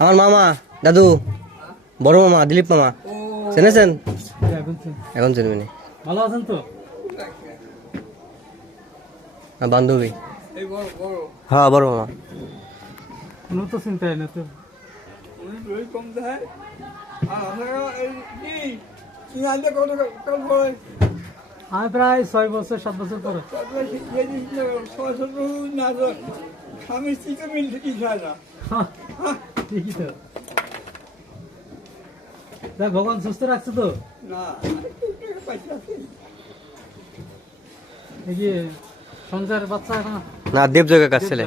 আমার মামা দাদু বড় মামা দিলীপ মামা চেনেছেন? এখন চিনবেন। ভালো আছেন তো? বান্ধবী হ্যাঁ বড় মামা। কোনো তো চিন্তাই না তো। আমি প্রায় 6 বছর 7 বছর পরে। স্বামী স্ত্রীকে মিলতে কি খায় না। ঠিকই তো। দেখ ভগবান সুস্থ রাখছে তো? না এই যে সংসার বাচ্চা এখন না দেবজগা কাজ ছেলে।